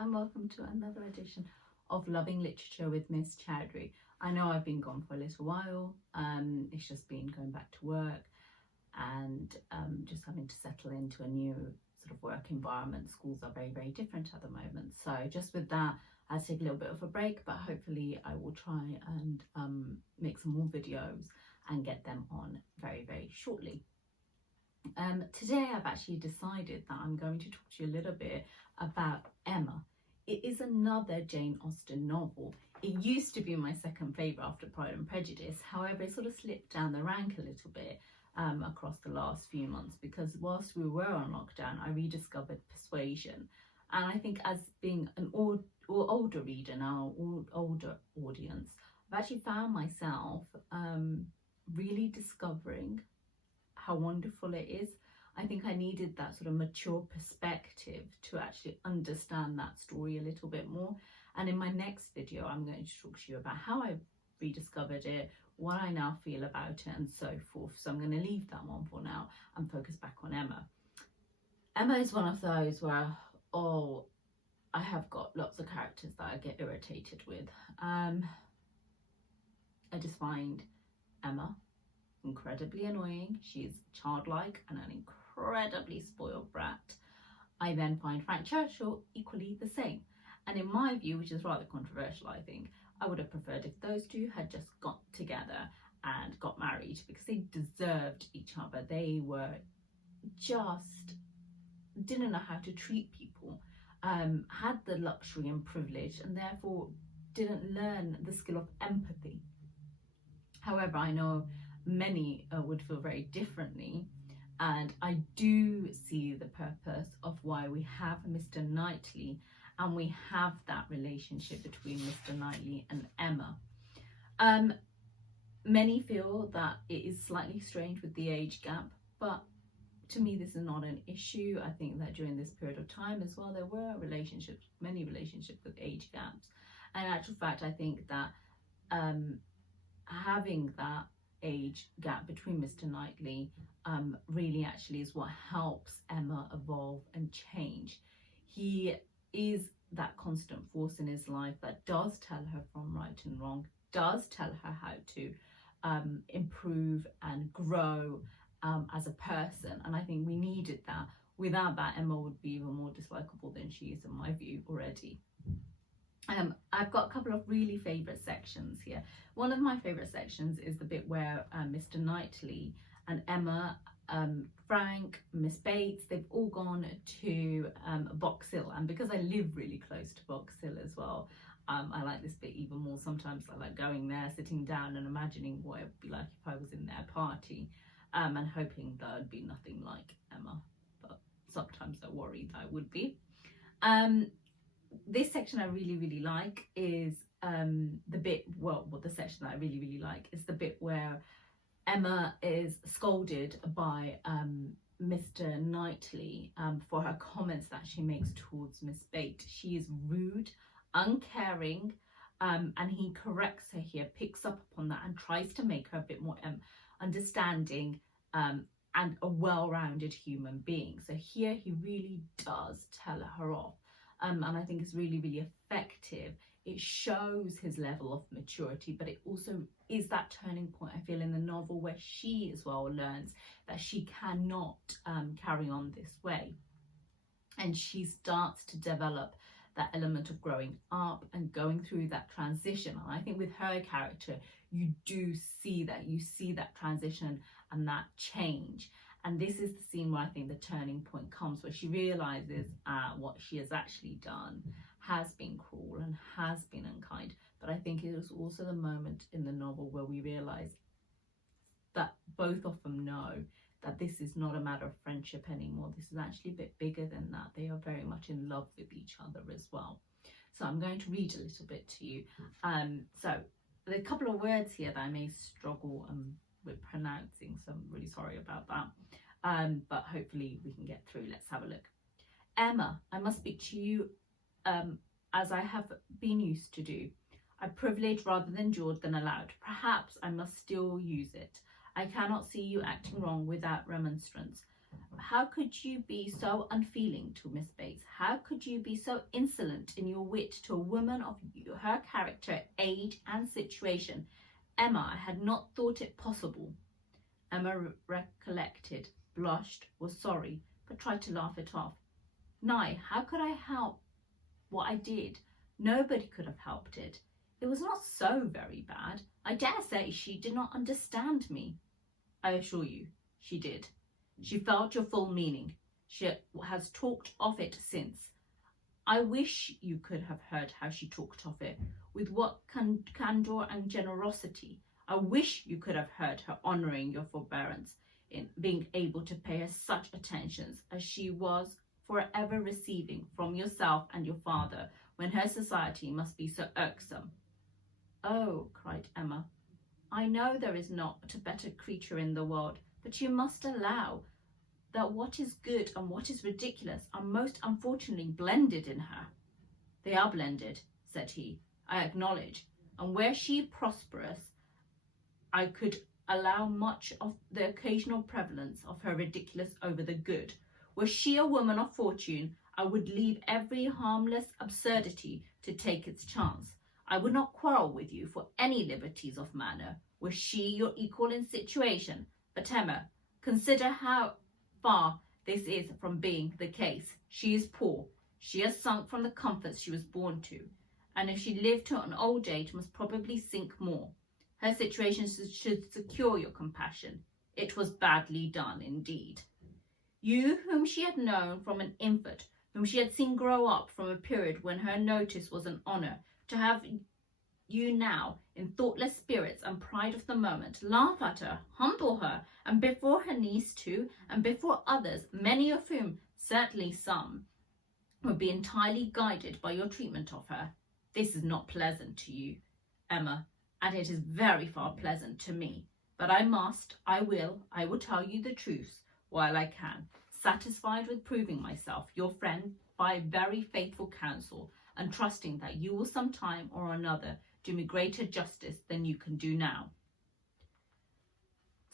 and welcome to another edition of Loving Literature with Miss Chowdhury. I know I've been gone for a little while. It's just been going back to work and just having to settle into a new sort of work environment. Schools are very, very different at the moment. So just with that, I'll take a little bit of a break, but hopefully I will try and make some more videos and get them on very, very shortly. Today I've actually decided that I'm going to talk to you a little bit about Emma. It is another Jane Austen novel. It used to be my second favourite after Pride and Prejudice. However, it sort of slipped down the rank a little bit across the last few months, because whilst we were on lockdown, I rediscovered Persuasion. And I think as being an older reader now, older audience, I've actually found myself really discovering how wonderful it is. I think I needed that sort of mature perspective to actually understand that story a little bit more. And in my next video, I'm going to talk to you about how I rediscovered it, what I now feel about it, and so forth. So I'm going to leave that one for now and focus back on Emma. Emma is one of those where, I have got lots of characters that I get irritated with. I just find Emma incredibly annoying. She's childlike and an incredibly spoiled brat. I then find Frank Churchill equally the same. And in my view, which is rather controversial, I think, I would have preferred if those two had just got together and got married, because they deserved each other. They were just didn't know how to treat people, had the luxury and privilege, and therefore didn't learn the skill of empathy. However, I know many would feel very differently, and I do see the purpose of why we have Mr Knightley and we have that relationship between Mr Knightley and Emma. Many feel that it is slightly strange with the age gap, but to me this is not an issue. I think that during this period of time as well, there were many relationships with age gaps, and in actual fact I think that having that age gap between Mr Knightley really actually is what helps Emma evolve and change. He is that constant force in his life that does tell her from right and wrong, does tell her how to improve and grow as a person, and I think we needed that. Without that, Emma would be even more dislikable than she is in my view already. I've got a couple of really favourite sections here. One of my favourite sections is the bit where Mr Knightley and Emma, Frank, Miss Bates, they've all gone to Box Hill, and because I live really close to Box Hill as well, I like this bit even more. Sometimes I like going there, sitting down and imagining what it would be like if I was in their party, and hoping that I'd be nothing like Emma, but sometimes I worry that I would be. This section I really like is the bit, the section that I really like is the bit where Emma is scolded by Mr Knightley for her comments that she makes towards Miss Bates. She is rude, uncaring, and he corrects her here, picks up upon that and tries to make her a bit more understanding and a well-rounded human being. So here he really does tell her off. And I think it's really effective. It shows his level of maturity, but it also is that turning point, I feel, in the novel where she as well learns that she cannot carry on this way. And she starts to develop that element of growing up and going through that transition. And I think with her character, you do see that transition and that change. And this is the scene where I think the turning point comes, where she realises what she has actually done has been cruel and has been unkind. But I think it is also the moment in the novel where we realise that both of them know that this is not a matter of friendship anymore. This is actually a bit bigger than that. They are very much in love with each other as well. So I'm going to read a little bit to you. So there are a couple of words here that I may struggle with pronouncing, so I'm really sorry about that. But hopefully we can get through. Let's have a look. Emma, I must speak to you as I have been used to do. I privilege rather than endured than allowed. Perhaps I must still use it. I cannot see you acting wrong without remonstrance. How could you be so unfeeling to Miss Bates? How could you be so insolent in your wit to a woman of her character, age and situation? Emma, I had not thought it possible. Emma recollected, blushed, was sorry, but tried to laugh it off. Nay, how could I help what I did? Nobody could have helped it. It was not so very bad. I dare say she did not understand me. I assure you, she did. She felt your full meaning. She has talked of it since. I wish you could have heard how she talked of it, with what candour and generosity. I wish you could have heard her honouring your forbearance in being able to pay her such attentions as she was forever receiving from yourself and your father, when her society must be so irksome. Oh, cried Emma, I know there is not a better creature in the world, but you must allow that what is good and what is ridiculous are most unfortunately blended in her. They are blended, said he, I acknowledge, and where she prosperous, I could allow much of the occasional prevalence of her ridiculous over the good. Were she a woman of fortune, I would leave every harmless absurdity to take its chance. I would not quarrel with you for any liberties of manner, were she your equal in situation. But Emma, consider how far this is from being the case. She is poor. She has sunk from the comforts she was born to, and if she lived to an old age must probably sink more. Her situation should secure your compassion. It was badly done indeed. You, whom she had known from an infant, whom she had seen grow up from a period when her notice was an honour, to have you now, in thoughtless spirits and pride of the moment, laugh at her, humble her, and before her niece too, and before others, many of whom, certainly some, would be entirely guided by your treatment of her. This is not pleasant to you, Emma, and it is very far pleasant to me. But I will tell you the truth while I can, satisfied with proving myself your friend by very faithful counsel, and trusting that you will some time or another do me greater justice than you can do now.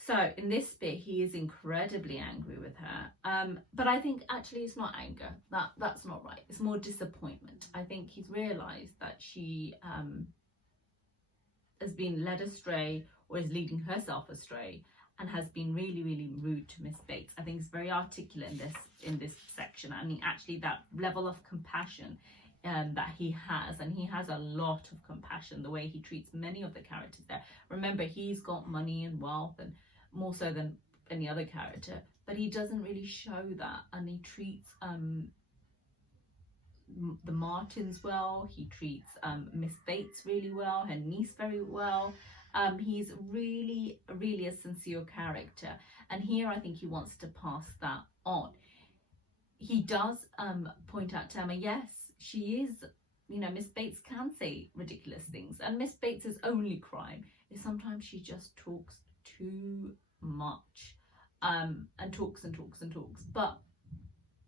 So in this bit, he is incredibly angry with her. But I think actually it's not anger. That's not right. It's more disappointment. I think he's realised that she has been led astray, or is leading herself astray, and has been really, really rude to Miss Bates. I think it's very articulate in this section. I mean, actually that level of compassion that he has, and he has a lot of compassion, the way he treats many of the characters there. Remember, he's got money and wealth, and more so than any other character, but he doesn't really show that, and he treats the Martins well, he treats Miss Bates really well, her niece very well. He's really a sincere character, and here I think he wants to pass that on. He does point out to Emma, yes, she is, Miss Bates can say ridiculous things, and Miss Bates's only crime is sometimes she just talks too much, and talks, but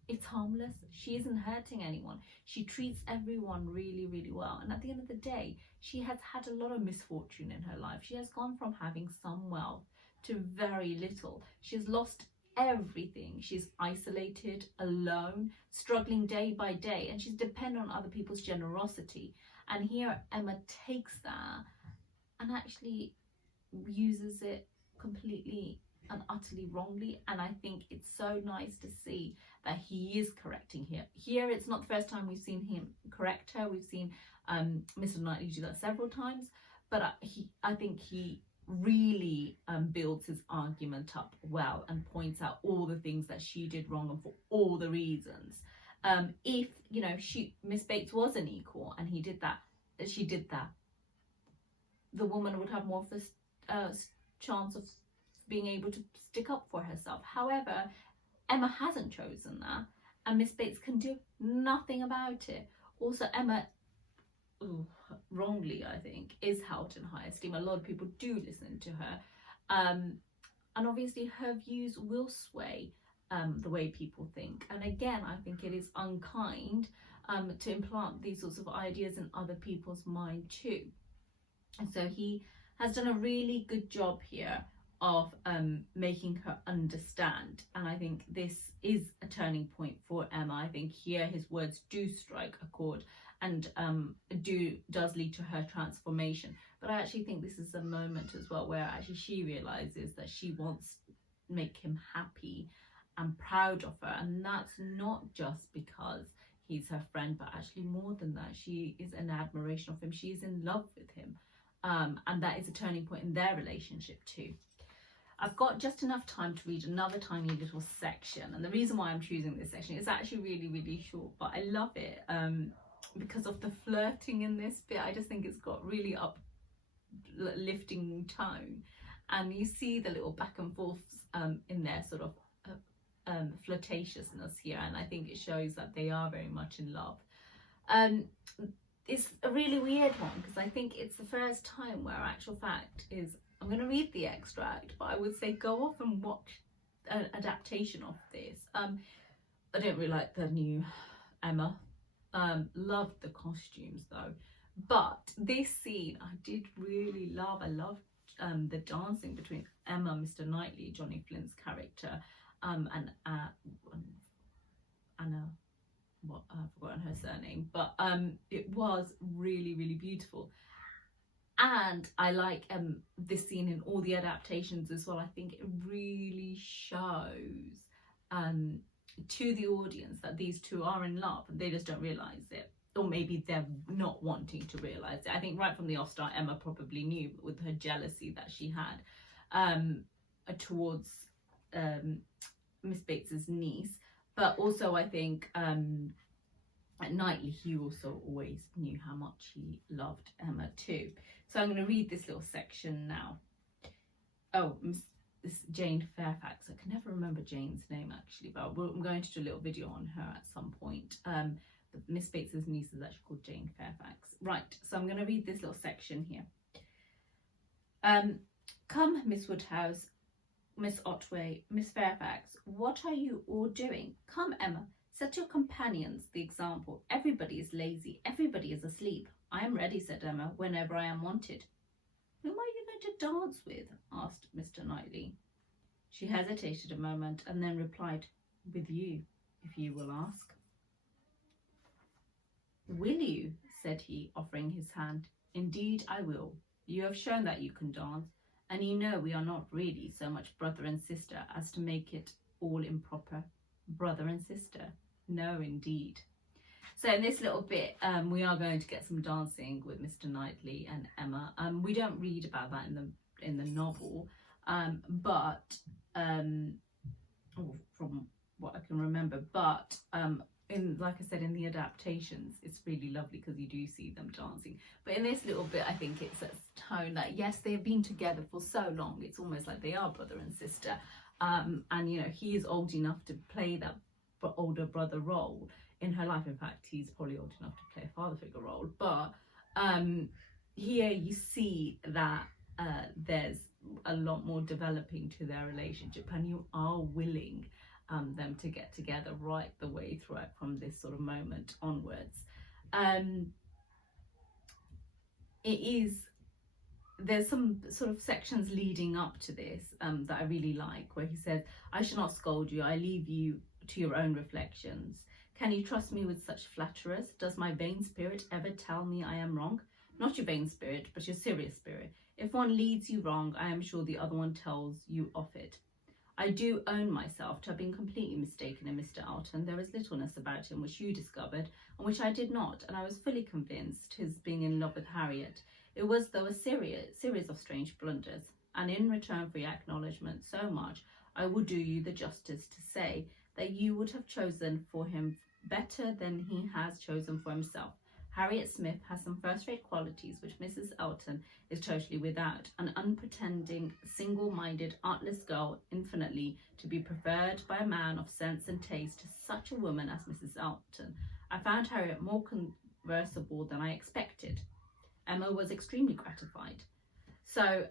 it's harmless. She isn't hurting anyone. She treats everyone really, really well, and at the end of the day, she has had a lot of misfortune in her life. She has gone from having some wealth to very little. She's lost everything. She's isolated, alone, struggling day by day, and she's dependent on other people's generosity. And here Emma takes that and actually uses it completely and utterly wrongly, and I think it's so nice to see that he is correcting her. Here it's not the first time we've seen him correct her. We've seen Mr Knightley do that several times, but I think he really builds his argument up well and points out all the things that she did wrong, and for all the reasons. If Miss Bates was an equal and she did that, the woman would have more of this chance of being able to stick up for herself. However, Emma hasn't chosen that, and Miss Bates can do nothing about it. Also, Emma, wrongly I think, is held in high esteem. A lot of people do listen to her, and obviously her views will sway the way people think. And again, I think it is unkind to implant these sorts of ideas in other people's mind too. And so he has done a really good job here of making her understand. And I think this is a turning point for Emma. I think here his words do strike a chord and does lead to her transformation. But I actually think this is a moment as well where actually she realizes that she wants to make him happy and proud of her, and that's not just because he's her friend, but actually more than that, she is in admiration of him, she is in love with him, and that is a turning point in their relationship too. I've got just enough time to read another tiny little section, and the reason why I'm choosing this section is actually really short, but I love it because of the flirting in this bit. I just think it's got really uplifting tone, and you see the little back and forths in their sort of flirtatiousness here, and I think it shows that they are very much in love. It's a really weird one because I think it's the first time where actual fact is, I'm going to read the extract, but I would say go off and watch an adaptation of this. I don't really like the new Emma. Loved the costumes though, but this scene I did really love. I loved the dancing between Emma, Mr Knightley, Johnny Flint's character, and Anna, what I've forgotten her surname, but it was really beautiful. And I like this scene in all the adaptations as well. I think it really shows to the audience that these two are in love and they just don't realise it, or maybe they're not wanting to realise it. I think right from the off-start Emma probably knew with her jealousy that she had towards Miss Bates's niece, but also I think Knightley, he also always knew how much he loved Emma too. So I'm going to read this little section now. Oh, this Jane Fairfax. I can never remember Jane's name actually, but I'm going to do a little video on her at some point. But Miss Bates's niece is actually called Jane Fairfax. Right, so I'm going to read this little section here. Come, Miss Woodhouse, Miss Otway, Miss Fairfax, what are you all doing? Come, Emma, set your companions the example. Everybody is lazy, everybody is asleep. I am ready, said Emma, whenever I am wanted. Whom are you going to dance with? Asked Mr Knightley. She hesitated a moment and then replied, with you, if you will ask. Will you? Said he, offering his hand. Indeed I will. You have shown that you can dance, and you know we are not really so much brother and sister as to make it all improper. Brother and sister? No, indeed. So in this little bit, we are going to get some dancing with Mr Knightley and Emma. We don't read about that in the novel, but from what I can remember, but like I said, in the adaptations, it's really lovely because you do see them dancing. But in this little bit, I think it's a tone that, yes, they've been together for so long, it's almost like they are brother and sister. And, you know, he is old enough to play that older brother role in her life. In fact, he's probably old enough to play a father figure role. But here you see that there's a lot more developing to their relationship, and you are willing them to get together right the way throughout from this sort of moment onwards. There's some sort of sections leading up to this that I really like, where he says, I shall not scold you, I leave you to your own reflections. Can you trust me with such flatterers? Does my vain spirit ever tell me I am wrong? Not your vain spirit, but your serious spirit. If one leads you wrong, I am sure the other one tells you of it. I do own myself to have been completely mistaken in Mr Alton. There is littleness about him which you discovered, and which I did not, and I was fully convinced his being in love with Harriet. It was, though, a series of strange blunders, and in return for your acknowledgement so much, I would do you the justice to say that you would have chosen for him better than he has chosen for himself. Harriet Smith has some first-rate qualities which Mrs Elton is totally without, an unpretending, single-minded, artless girl, infinitely to be preferred by a man of sense and taste to such a woman as Mrs Elton. I found Harriet more conversable than I expected. Emma was extremely gratified. So,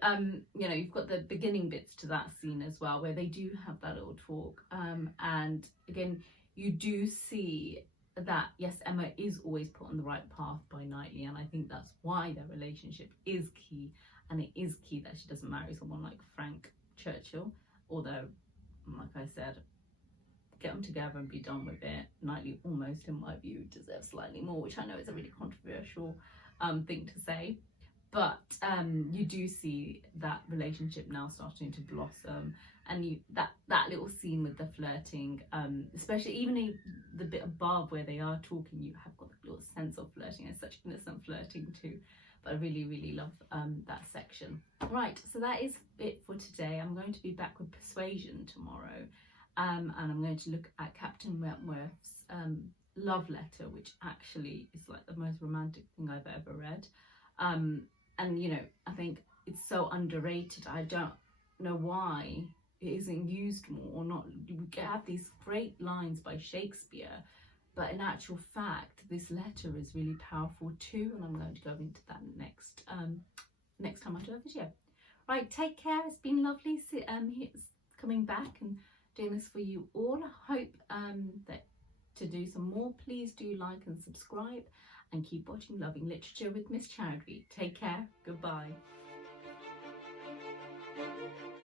you know, you've got the beginning bits to that scene as well, where they do have that little talk. And again, you do see that, yes, Emma is always put on the right path by Knightley, and I think that's why their relationship is key, and it is key that she doesn't marry someone like Frank Churchill, although, like I said, get them together and be done with it. Knightley almost, in my view, deserves slightly more, which I know is a really controversial thing to say. But you do see that relationship now starting to blossom, and that little scene with the flirting, especially even the bit above where they are talking, you have got a little sense of flirting. It's such innocent flirting too. But I really, really love that section. Right, so that is it for today. I'm going to be back with Persuasion tomorrow, and I'm going to look at Captain Wentworth's love letter, which actually is like the most romantic thing I've ever read. And you know, I think it's so underrated. I don't know why it isn't used more or not. We have these great lines by Shakespeare, but in actual fact, this letter is really powerful too, and I'm going to go into that next time I do a video. Right, take care. It's been lovely coming back and doing this for you all. I hope that to do some more, please do like and subscribe, and keep watching Loving Literature with Miss Chowdhury. Take care. Goodbye.